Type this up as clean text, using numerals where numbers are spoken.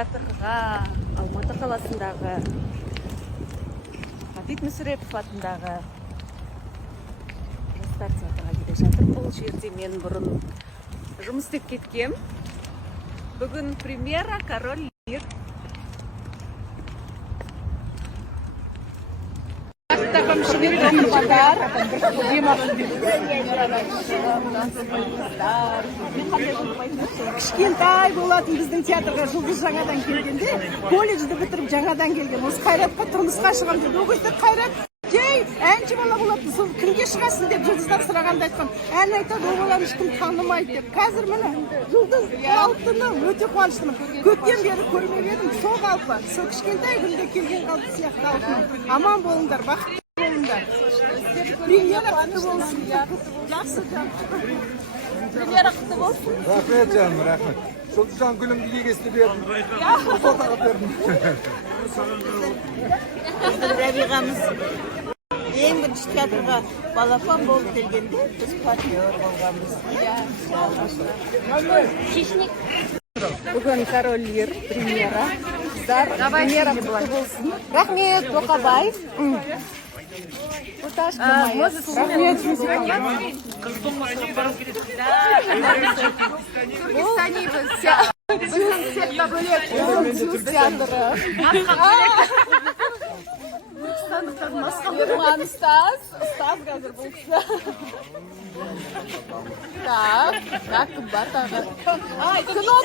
театрға Алматы қаласындағы Ғабит Мүсірепов атындағы жастар театрға келе жатыр. Бұл жерде мен бұрын жұмыс істеп кеткем. Бүгін премьера «Король Лир». Кішкентай болатын біздің театрға жұлдыз жаңадан келгенде, колледжді бітіріп жаңадан келген. Осы Қайратқа тұрмысқа шығам деді. Ол кезде Қайрат жай әнші бала болатын. Сол кімге шығасың деп жұлдыздан сұрағанда айтқан. Ән айтады, ол баланы ешкім танымайды деп. Қазір міне жұлдыз алтыны өте қуаныштымын. Көптен бері көрмеп едім. Сол қалпы, сол кішкентай күнде келген қалпы сияқты алтын. Аман болыңдар, бақытты болыңдар. Премьера құтты болсын. Жақсы жақсы. Премьера құтты болсын. Рахмет жаным, рахмет. Жұлдызжан гүлімді егесті бердім. Фотоға бердім. Рәбиғамыз ең бірінші театрға балапан болып келгенде біз партнер болғанбыз. Бүгін «Король Лир» премьера. Премьера құтты болсын. Рахмет, Тоқабай. Рахмет, Ұстаз қазір бұл кісі. Так, кім бар тағы? Кино